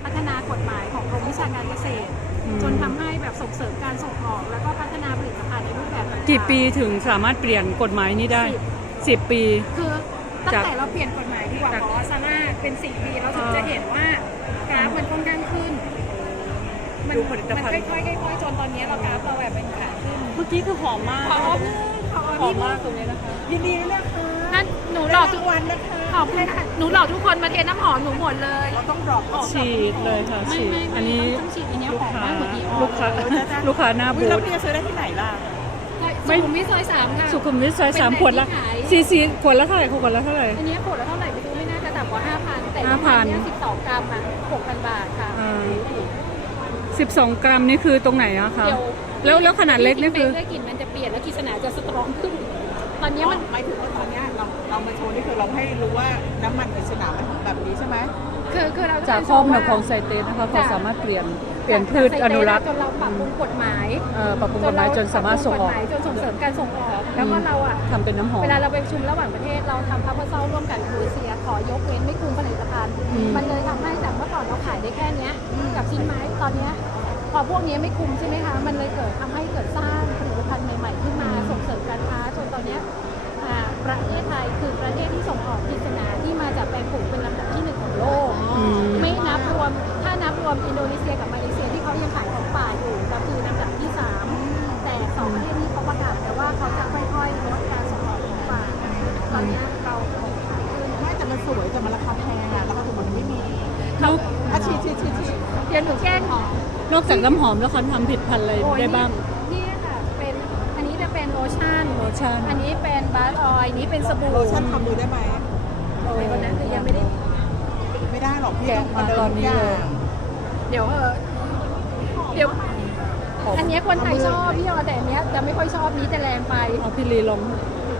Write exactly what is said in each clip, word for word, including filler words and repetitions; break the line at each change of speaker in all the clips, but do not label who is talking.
พัฒนากฎหมายของกรมวิชาการเกษตรจนทำให้แบบส่งเสริมการส่งออกแล้วก็พัฒนาผลิตภัณฑ์ในรูปแบบต่างๆ
กี่ปีถึงสามารถเปลี่ยนกฎหมายนี้ได้สิบปี
คือตั้งแต่เราเปลี่ยนกฎหมายดีกว่าเพราะซาร่าเป็นสี่ปีเราถึงจะเห็นว่ากราฟมันค่อนข้างขึ้นมันมันค่อยๆค่อยๆจนตอนนี้เรากราฟเราแบบเป็นขาขึ้น
เมื่อกี้คือหอมมาก
ขอพี่ขอ
หอ
พี่
มมากตรงนี้นะคะ
ยินดีด้วยนะคะ
นั่นหนูหลอกทุกวันนะคะขอบคุณค่ะหนูหลอกทุกคนมาเทน้ำหอมหนูหมดเลย
เราต้องดรอปออก
ฉีดเลยค่ะฉีดอันนี้
ต้องฉีดอันนี้หอมมากเหมือนดีออ
ลูกค้าลูกค้าหน้าบูธ
แล้วพี่จะซื้อได้ที่ไหนล่ะ
สุขุมวิทซอยสามค่ะ
สุขุมวิทซอยสามขวดละซีซีขวดละเท่าไหร่ขวดละเท่าไหร่
อันนี้ขวดละเท่าไหร่ไปดูไม่น่าจะต่ำกว่าห้าพันแต่
ห้าพัน
สิบสองกรัมอ่ะหกพันบาทค่ะ
สิบสองกรัมนี่คือตรงไหนอะคะแล้วแล้วขนาดเล็กนี่คือ
กลิ่นมันจะเปลี่ยนแล้วกิษณาจะสตรองขึ้นตอนนี้มัน
หมายถึงว่าตอนนี้เราเรามาโชว์นี่คือเราให้รู้ว่าน้ำมันกิษณามันแบบนี้ใช่ไหม
คือคือเรา
จากข้อมูลของไซเตสนะคะเขาสามารถเปลี่ยนเปลี่ยนพืชอนุรักษ์
จนเราปรับปรุงกฎหมาย
ปรับปรุงกฎหมายจนสามารถส่งออก
จนส่งเสริมการส่งออกแล้วก็เราอ่ะ
ทำเป็นน้ำหอม
เวลาเราไปประชุมระหว่างประเทศเราทำพับเซาร่วมกับอินโดนีเซียขอยกเว้นไม่คุมผลิตภัณฑ์มันเลยทำให้จากเมื่อก่อนเราขายได้แค่นี้กับชิ้นไม้ตอนนี้พอพวกนี้ไม่คุมใช่ไหมคะมันเลยเกิดทำให้เกิดสร้างผลิตภัณฑ์ใหม่ๆขึ้นมาส่งเสริมการค้าจนตอนนี้ประเทศไทยคือประเทศที่ส่งออกกิษณาที่มาจากแปลงปลูกเป็นลำดับที่หนึ่งของโลกไม่นับรวมถ้านับรวมอินโดนีเซียกับมาเลเซียที่เขายังขายของป่าอยู่ก็คือลำดับที่สามแต่สองประเทศนี้เขาประกาศแต่ว่าเขาจะค่อยๆลดการส่งออกของป่าตอนนี้เรา
ไม่แต่มันสวยแต่มันราคาแพงอะราคาถูกมันไม่มี
เขา
อาชีพชีชีชี
เดี๋ยวหนูแจ้ง
นอกจากน้ำหอมแล้วเขาทำผิดพันธุ์อะไรได้บ้าง
นี่ค่ะเป็นอันนี้จะเป็นโลชั่น
โลชั่น
อันนี้เป็นบาร์ออยล์นี้เป็นสบู่
โลชั่นทำมือได้ไหม
ในวันนั้นคือยังไม่ได้
ไม่ได้หรอกพี่
มาตอนนี้เลย
เดี๋ยวเออเดี๋ยวอันนี้คนไทยชอบพี่ยอแต่อันนี้จะไม่ค่อยชอบนี้จะแรงไป
เอาพี่ลีลง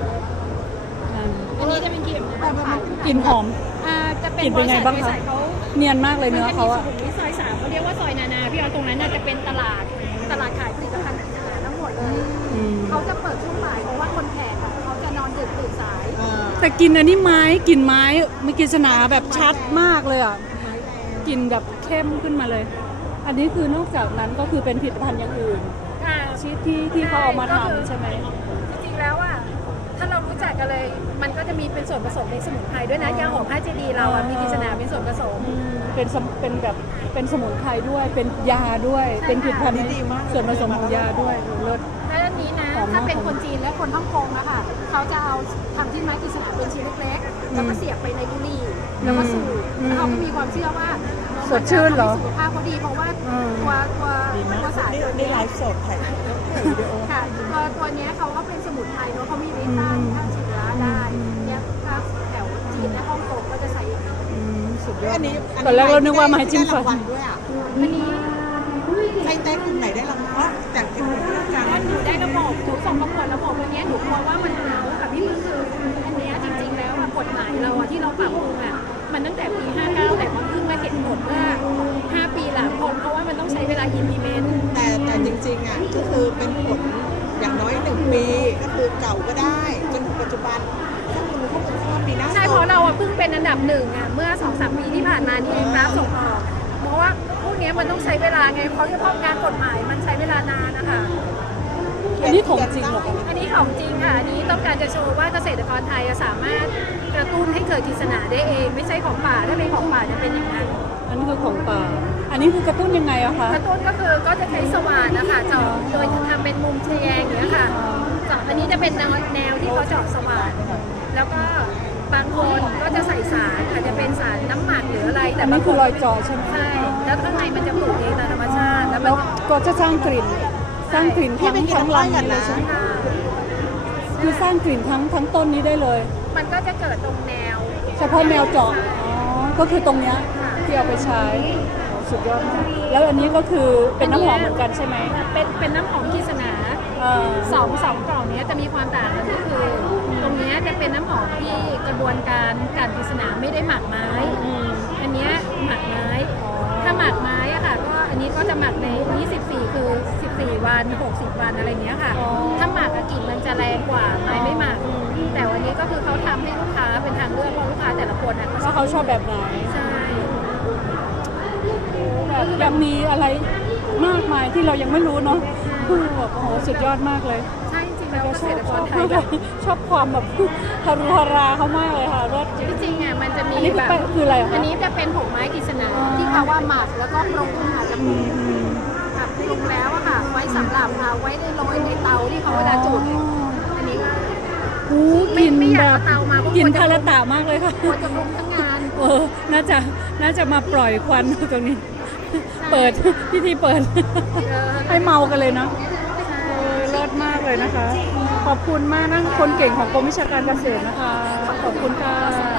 อันนี้จะเป็นกลิ่น
กลิ่นหอม
อ่าจะเป็น
เป็นไงบ้างคะเนียนมากเลยเนื้อเขาอะ
ที่ซอยสามเขาเรียกว่าซอยนานาพี่เอาตรงนั้นน่าจะเป็นตลาดตลาดขายผลิตภัณฑ์ทั้งหมดเลยเขาจะเปิดช่วงบ่ายเพราะว่าคนแขกเขาจะนอนดึกตื่นสาย
แต่กินอันนี้ไม้กลิ่นไม้ไม่กินสนาแบบชัดมากเลยอ่ะกลิ่นแบบเข้มขึ้นมาเลยอันนี้คือนอกจากนั้นก็คือเป็นผลิตภัณฑ์อย่างอื่นชีสที่ที่เขาเอามาทำใช่ไหม
จริงๆแล้วอ่ะถ้าเรารู้จักกันเลยมันก็จะมีเป็นส่วนผสมในสมุนไพรด้วยนะยาหอมผ้าเจดีเราอ่ะมีกิษณาเป็นส่วนผสม
เป็นเป็นแบบเป็นสมุนไพรด้วยเป็นยาด้วยเป็นผลิตภัณฑ์ส่วนผสมของยาด้วยเลิศ
และอันนี้นะถ้าเป็นคนจีนและคนฮ่องกงนะคะเขาจะเอาทำที่ไม้กิษณาเป็นชิ้นเล็กๆแล้วก็เสียบไปในบุหรี่แล้วก็สูบแล้วเขาก็มีความเชื่อว่า
สดชื่นเหรอ
สุขภาพเขาดีเพราะว่าตัวตัวตัวสารตัว
นี้ไลฟ์สดถ่ายวิดีโอ
ค่ะตัวตัวนี้เขาก็เป็นสมุนไพรเนาะเขามีฤทธิ์ต้านฆ่าเชื้อได้เนี่ยถ้าแถวจีนและฮ่องกงก็จะใช้
สุดยอดอันนี้ตอนแรกเรานึกว่าไม้จิ้มฟัน
อันนี้
ใครได้กลุ่มไหนได้รางวัลจากที่ผมเลือกกัน
หนูได้ระบบหนูส่งประกวดระบบวันนี้หนูกลัวว่ามันเอาค่ะพี่มือคืออันนี้จริงๆแล้วกฎหมายเราที่เราปรับปรุงอ่ะมันตั้งแต่ปีห้าเก้าแต่มันเพิ่งมาเห็นผลเมื่อห้าปีหลังเพราะว่ามันต้องใช้เวลา implement
แต่แต่จริงๆอ่ะก็คือเป็นผลอย่างน้อยหนึ่งปีก็คือเก่าก็ได้จนถึงปัจจุบันถ้าคุณเข้าไปข้อปีหน้า
ใช่เพราะเราเพิ่งเป็นอันดับหนึ่งอ่ะเมื่อสองสามปีที่ผ่านมานี่เองครับส่งออกเพราะว่าพวกนี้มันต้องใช้เวลาไงเพราะเฉพาะงานกฎหมายมันใช้เวลานานนะคะ
อันนี้ของจริงหรอ
อันนี้ของจริงค่ะอันนี้ต้องการจะโชว์ว่าเกษตรกรไทยสามารถกระตุ้นให้เกิดกิษณาได้เองไม่ใช่ของป่าถ้าเป็นของป่าจะเป็นอย่างนั้น
อันนี้คือของป่าอันนี้คือกระตุ้นยังไงอะคะ
กระตุ้นก็คือก็จะใช้สว่านนะคะเจาะโดยทำเป็นมุมทะแยงอย่างนี้ค่ะเจาะอันนี้จะเป็นแนวที่เขาเจาะสว่านแล้วก็บางคนก็จะใส่สารอาจจะเป็นสารน้ำหมักหรืออะไรแต่
มันคือรอยเจาะใช่ไหม
ใช่แล้วข้างในมันจะปลูกเองตามธรรมชาติ
แล้วก็จะสร้างกลิ่นสร้างกลิ่นทั้งทั้งลำเลยใช่ไหมคือสร้างกลิ่นทั้งทั้งต้นนี้ได้เลย
มันก็จะเกิดตรงแนว
เฉพาะแนวเจาะอ๋อก็คือตรงเนี้ยที่เอาไปใช้สุดยอดมากแล้วอันนี้ก็คือเป็นน้ำหอมเหมือนกันใช่ไหม
เป็นเป็นน้ำหอมกิษณาสองสองกล่องนี้จะมีความต่างกันก็คือตรงนี้จะเป็นน้ำหอมที่กระบวนการการกิษณาไม่ได้หมักไม้อันนี้หมักไม้ถ้าหมักไม้อะค่ะก็อันนี้ก็จะหมักในยี่สิบสี่คือสิบสี่วันหกสิบวันอะไรเงี้ยค่ะถ้าหมักกลิ่นมันจะแรงกว่าไม้ไม่หมักแต่วันนี้ก็คือเขาทำให้ลูกค้าเป็นทางเลือกเพราะลูกค้าแต่ละคนอะ
ว่าเขาชอบแบบไหน
ใช่
ยังมีอะไรมากมายที่เรายังไม่รู้เนาะคือแบบโอ้โหสุดยอดมากเลย
ใช่จริงๆแล้ว
ก็
เก
ช
ษ
อบ
ตรก
ชอบ
รไท
มาย ก
แบ
เล
บ
ยชอบความแบบฮารุฮาราเขามากเลยค่ะรสจริง
ที่จริงอ่ะมันจะมี
อันนี้คือ
แบบ
แป้งคืออะไรอะคะ
อันนี้จะเป็นผงไม้กฤษณา
อ๋อ
ที่เขาว่าหมักแล้วก็ปรุงอาจจะป
อื
รุง
มอืม
แบบปรุงแล้วอะค่ะ ไว้สำหรับเอาไว้ในโรยในเตาที่เขาเวลาจุดอันนี้ก็
โอ้
ไม่
กิน
ไม่อยาก
แบบ
เอาเตามาเพราะ
กิน
กลัวจะ
คาราตามากเลยค่ะ
กลัวจะปรุงทั้งงาน
เออน่าจะน่าจะมาปล่อยควันตรงนี้ เปิดพิธีเปิด
เออ
ให้เมากันเลยเนาะเออเลิศมากเลยนะคะ ขอบคุณมากนะคนเก่งของกรมวิชาการเกษตรนะคะ ขอบคุณค่ะ